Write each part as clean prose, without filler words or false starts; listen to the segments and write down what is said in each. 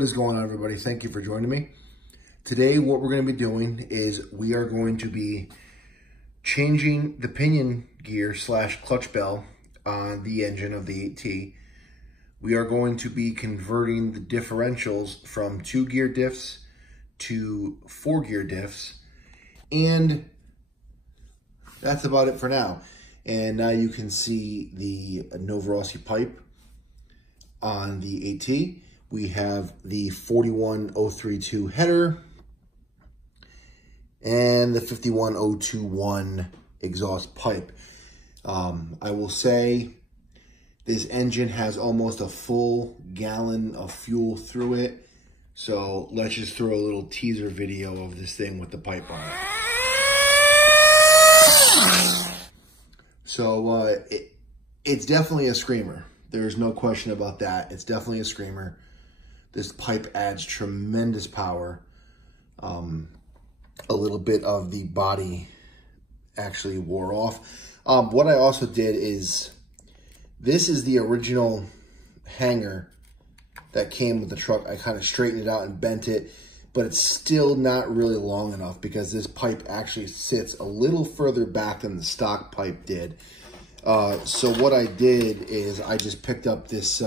What is going on, everybody? Thank you for joining me. Today, what we're going to be doing is we are going to be changing the pinion gear / clutch bell on the engine of the 8T. We are going to be converting the differentials from 2-gear diffs to 4-gear diffs. And that's about it for now. And now you can see the novarossi pipe on the 8T. We have the 41032 header and the 51021 exhaust pipe. I will say this engine has almost a full gallon of fuel through it. So let's just throw a little teaser video of this thing with the pipe on it. So it's definitely a screamer. There's no question about that. It's definitely a screamer. This pipe adds tremendous power. A little bit of the body actually wore off. What I also did is, this is the original hanger that came with the truck. I kind of straightened it out and bent it, but it's still not really long enough because this pipe actually sits a little further back than the stock pipe did. So what I did is I just picked up this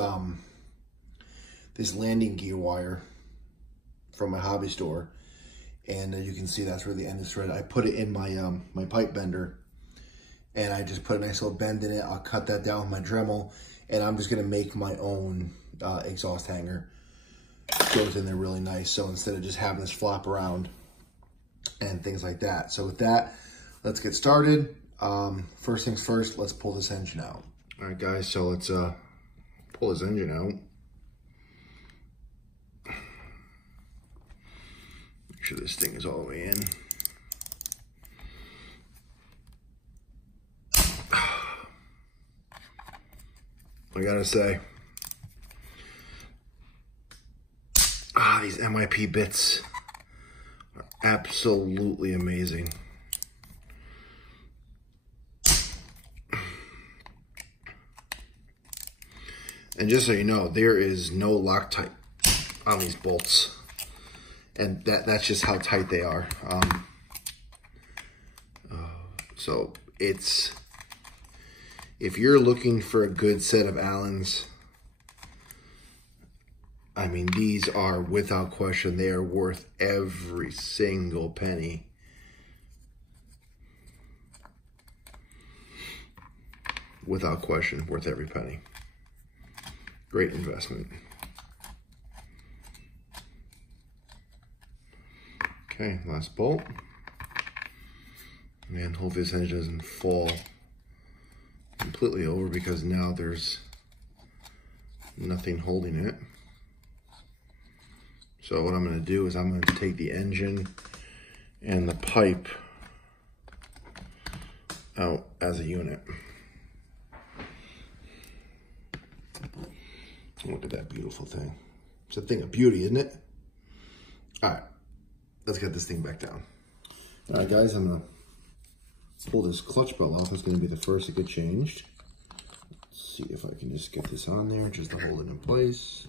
this landing gear wire from my hobby store, and you can see that's where the end is threaded. I put it in my my pipe bender, and I just put a nice little bend in it. I'll cut that down with my Dremel, and I'm just gonna make my own exhaust hanger. Goes in there really nice. So instead of just having this flop around and things like that. So with that, let's get started. First things first, let's pull this engine out. All right, guys, so let's pull this engine out. Make sure this thing is all the way in. I gotta say, these MIP bits are absolutely amazing. And just so you know, there is no Loctite on these bolts. And that's just how tight they are. So it's, if you're looking for a good set of Allens, I mean, these are without question, they are worth every single penny. Without question, worth every penny. Great investment. Okay, last bolt. And hopefully this engine doesn't fall completely over, because now there's nothing holding it. So what I'm going to do is I'm going to take the engine and the pipe out as a unit. Look at that beautiful thing. It's a thing of beauty, isn't it? All right, let's get this thing back down. All right, guys, I'm gonna pull this clutch bell off. It's gonna be the first to get changed. Let's see if I can just get this on there just to hold it in place.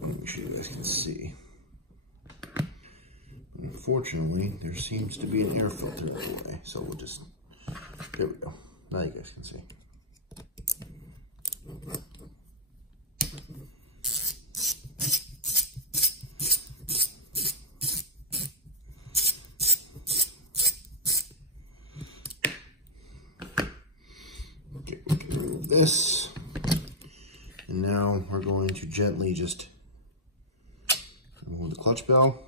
Make sure you guys can see. Unfortunately, there seems to be an air filter in the way, so we'll just, there we go. Now you guys can see. Okay, we can remove this. And now we're going to gently just remove the clutch bell.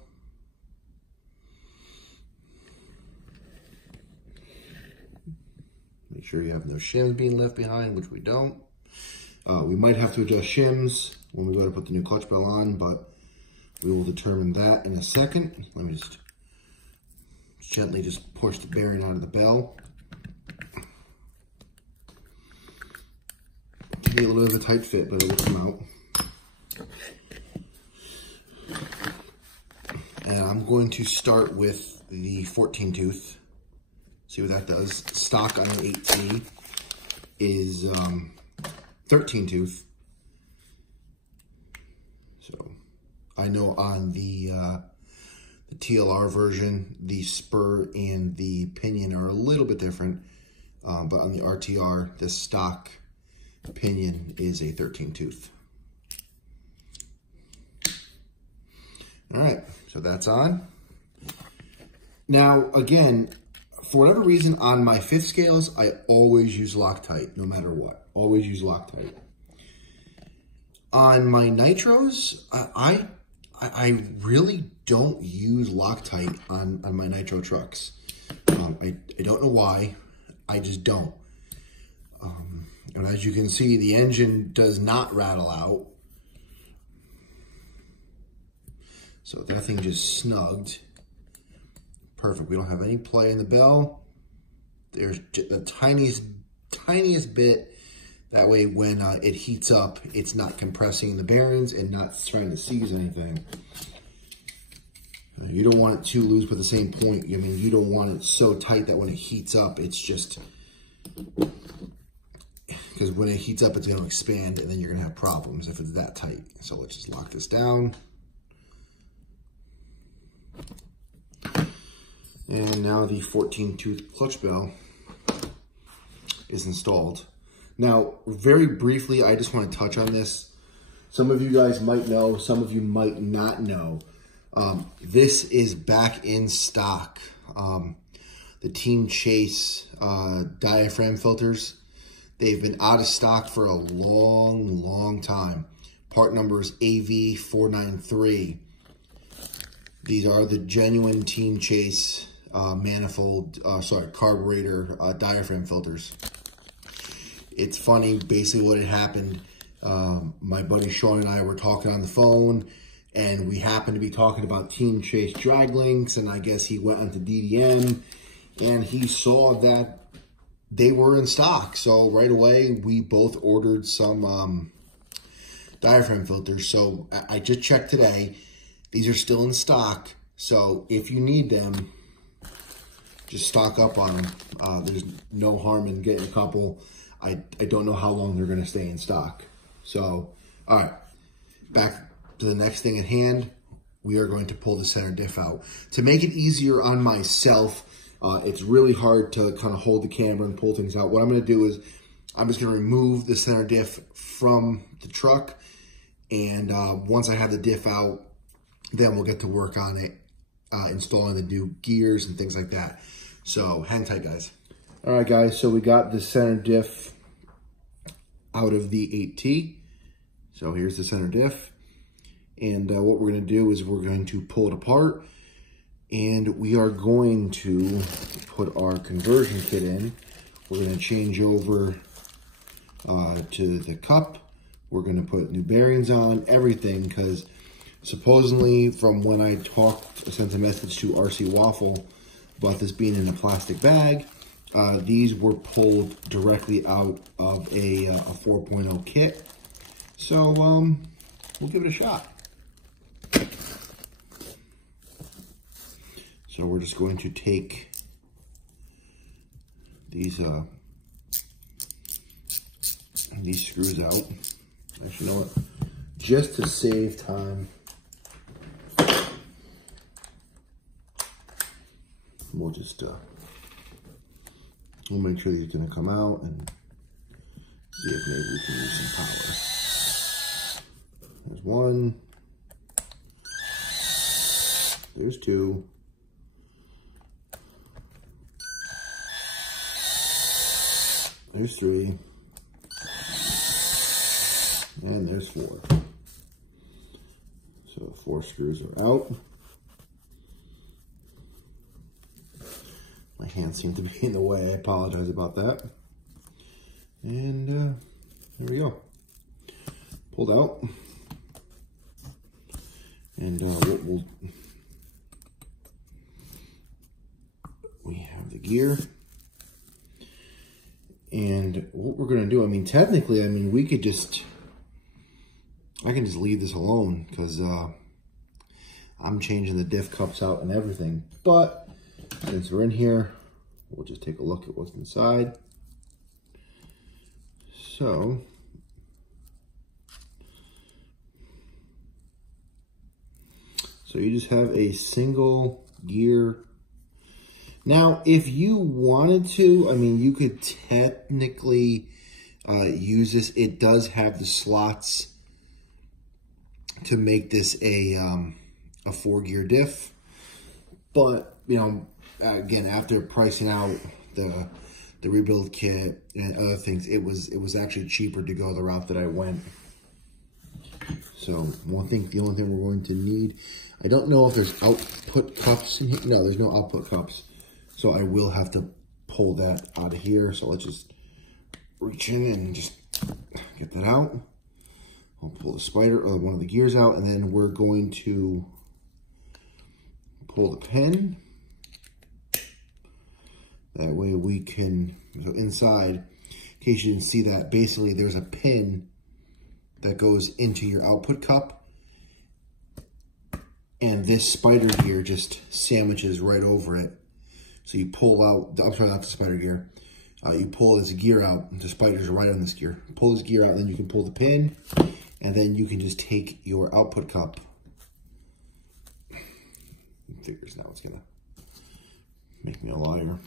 Make sure you have no shims being left behind, which we don't. We might have to adjust shims when we go to put the new clutch bell on, but we will determine that in a second. Let me just gently just push the bearing out of the bell. Be a little bit of a tight fit, but it will come out. And I'm going to start with the 14 tooth. See what that does. Stock on an 8T is 13 tooth. So I know on the TLR version, the spur and the pinion are a little bit different, but on the RTR, the stock pinion is a 13 tooth. All right, so that's on. Now, again, for whatever reason, on my 5th scales, I always use Loctite, no matter what. Always use Loctite. On my nitros, I really don't use Loctite on my nitro trucks. I don't know why. I just don't. And as you can see, the engine does not rattle out. So that thing just snugged. Perfect. We don't have any play in the bell. There's the tiniest bit. That way when it heats up, it's not compressing the bearings and not trying to seize anything. You don't want it too loose with the same point. I mean, you don't want it so tight that when it heats up, it's just... Because when it heats up, it's going to expand and then you're going to have problems if it's that tight. So let's just lock this down. And now the 14 tooth clutch bell is installed. Now, very briefly, I just want to touch on this. Some of you guys might know, some of you might not know. This is back in stock. The Team Chase diaphragm filters. They've been out of stock for a long time. Part number is AV493. These are the genuine Team Chase carburetor diaphragm filters. It's funny, basically what had happened, my buddy Sean and I were talking on the phone, and we happened to be talking about Team Chase drag links, and I guess he went onto DDM, and he saw that they were in stock. So right away, we both ordered some diaphragm filters. So I just checked today. These are still in stock. So if you need them, just stock up on them. There's no harm in getting a couple. I don't know how long they're going to stay in stock. So, all right, back to the next thing at hand. We are going to pull the center diff out. To make it easier on myself, it's really hard to kind of hold the camera and pull things out. What I'm going to do is I'm just going to remove the center diff from the truck. And once I have the diff out, then we'll get to work on it, installing the new gears and things like that. So hang tight, guys. All right, guys, so we got the center diff out of the 8T. So here's the center diff. And what we're going to do is we're going to pull it apart. And we are going to put our conversion kit in. We're going to change over to the cup. We're going to put new bearings on, everything, because supposedly from when I sent a message to RC Waffle about this being in a plastic bag, these were pulled directly out of a 4.0 kit. So we'll give it a shot. So we're just going to take these screws out. Actually, you know what? Just to save time, we'll just we'll make sure these are going to come out and see if maybe we can use some power. There's one. There's two. There's three. And there's four. So 4 screws are out. My hands seem to be in the way. I apologize about that. And there we go. Pulled out. And we have the gear. And what we're going to do, I mean, technically, I mean, we could just, I can just leave this alone because I'm changing the diff cups out and everything. But since we're in here, we'll just take a look at what's inside. So So you just have a single gear. Now, if you wanted to, I mean, you could technically use this. It does have the slots to make this a 4-gear diff. But, you know, again, after pricing out the rebuild kit and other things, it was actually cheaper to go the route that I went. So the only thing we're going to need, I don't know if there's output cups in here. No, there's no output cups. So I will have to pull that out of here. So let's just reach in and just get that out. I'll pull the spider or one of the gears out, and then we're going to pull the pin. That way we can, so inside, in case you didn't see that, basically there's a pin that goes into your output cup, and this spider gear just sandwiches right over it. So you pull out, I'm sorry, not the spider gear. You pull this gear out, the spiders are right on this gear. Pull this gear out, and then you can pull the pin, and then you can just take your output cup. Figures now it's gonna make me a liar.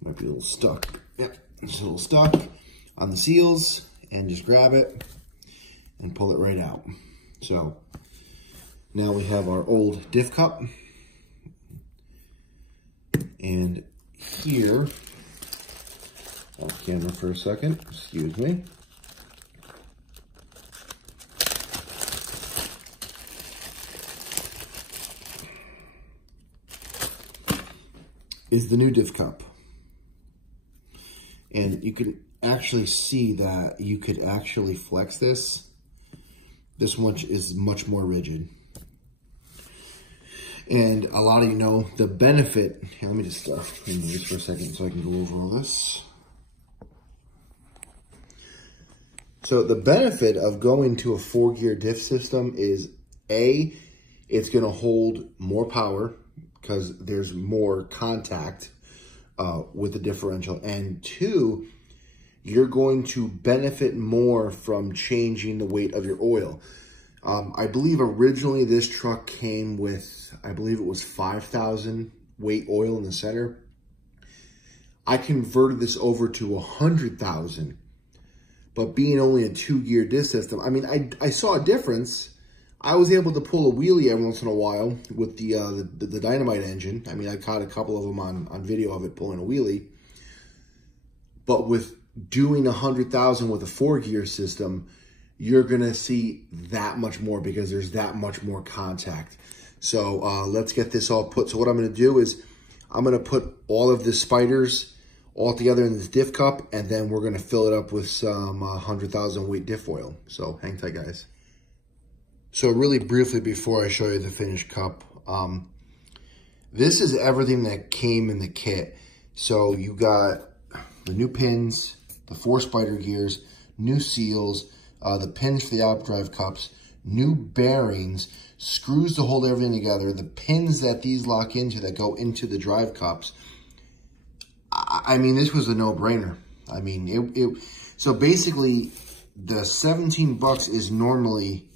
Might be a little stuck. Yep, it's a little stuck on the seals, and just grab it and pull it right out. So now we have our old diff cup. And here, off camera for a second, excuse me. Is the new diff cup. And you can actually see that you could actually flex this. This one is much more rigid. And a lot of you know the benefit. Here, let me just move this for a second so I can go over all this. So the benefit of going to a 4-gear diff system is A, it's going to hold more power because there's more contact with the differential. And 2, you're going to benefit more from changing the weight of your oil. I believe originally this truck came with, I believe it was 5,000 weight oil in the center. I converted this over to 100,000, but being only a 2-gear diff system, I mean, I saw a difference. I was able to pull a wheelie every once in a while with the Dynamite engine. I mean, I caught a couple of them on video of it pulling a wheelie. But with doing 100,000 with a 4-gear system, you're going to see that much more because there's that much more contact. So let's get this all put. So what I'm going to do is I'm going to put all of the spiders all together in this diff cup, and then we're going to fill it up with some 100,000 weight diff oil. So hang tight, guys. So really briefly before I show you the finished cup, this is everything that came in the kit. So you got the new pins, the 4 spider gears, new seals, the pins for the outdrive cups, new bearings, screws to hold everything together, the pins that these lock into that go into the drive cups. I mean, this was a no-brainer. I mean, so basically the 17 bucks is normally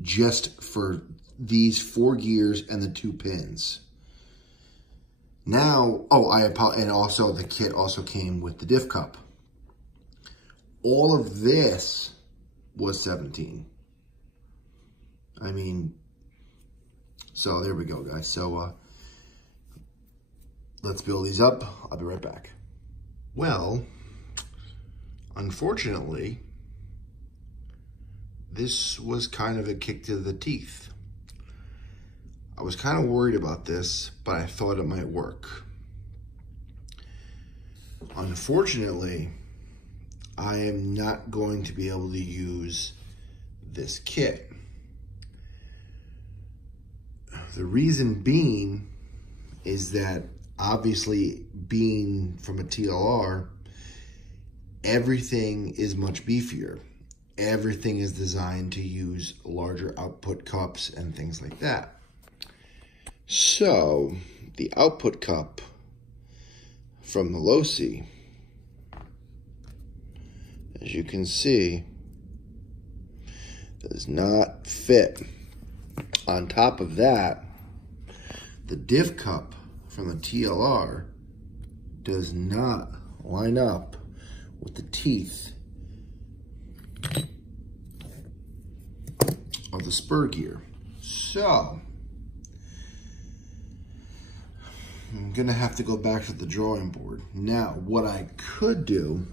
just for these 4 gears and the 2 pins. Now, oh, and also the kit also came with the diff cup. All of this was 17. I mean, so there we go, guys. So let's build these up. I'll be right back. Well, unfortunately, this was kind of a kick to the teeth. I was kind of worried about this, but I thought it might work. Unfortunately, I am not going to be able to use this kit. The reason being is that obviously being from a TLR, everything is much beefier. Everything is designed to use larger output cups and things like that. So the output cup from the Losi, as you can see, does not fit On top of that, the diff cup from the TLR does not line up with the teeth of the spur gear. So I'm gonna have to go back to the drawing board. Now, what I could do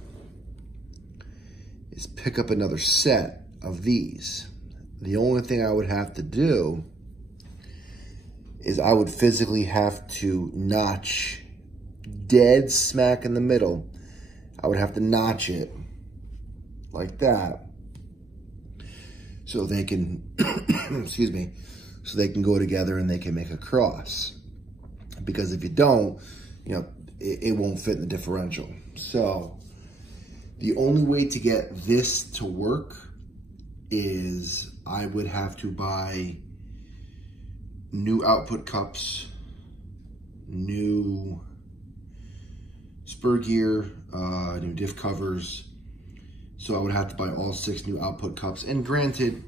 is pick up another set of these. The only thing I would have to do is I would physically have to notch dead smack in the middle. I would have to notch it like that so they can, excuse me, so they can go together and they can make a cross. Because if you don't, you know, it won't fit in the differential. So the only way to get this to work is I would have to buy new output cups, new spur gear, new diff covers. So I would have to buy all 6 new output cups. And granted,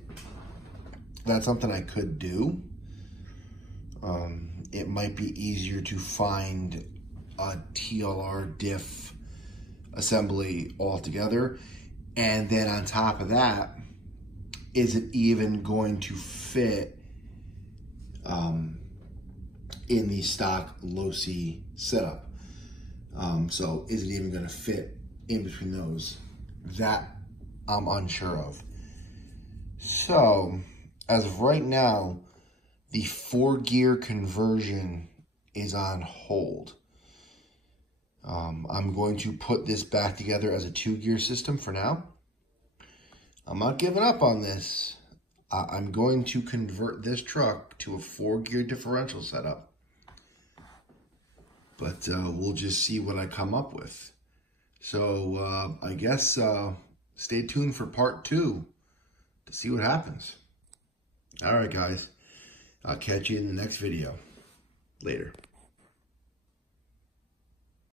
that's something I could do. It might be easier to find a TLR diff assembly altogether. And then on top of that, is it even going to fit in the stock Losi setup? So is it even going to fit in between those? That I'm unsure of. So as of right now, the 4-gear conversion is on hold. I'm going to put this back together as a 2-gear system for now. I'm not giving up on this. I'm going to convert this truck to a 4-gear differential setup. But we'll just see what I come up with. So I guess stay tuned for part 2 to see what happens. All right, guys. I'll catch you in the next video. Later.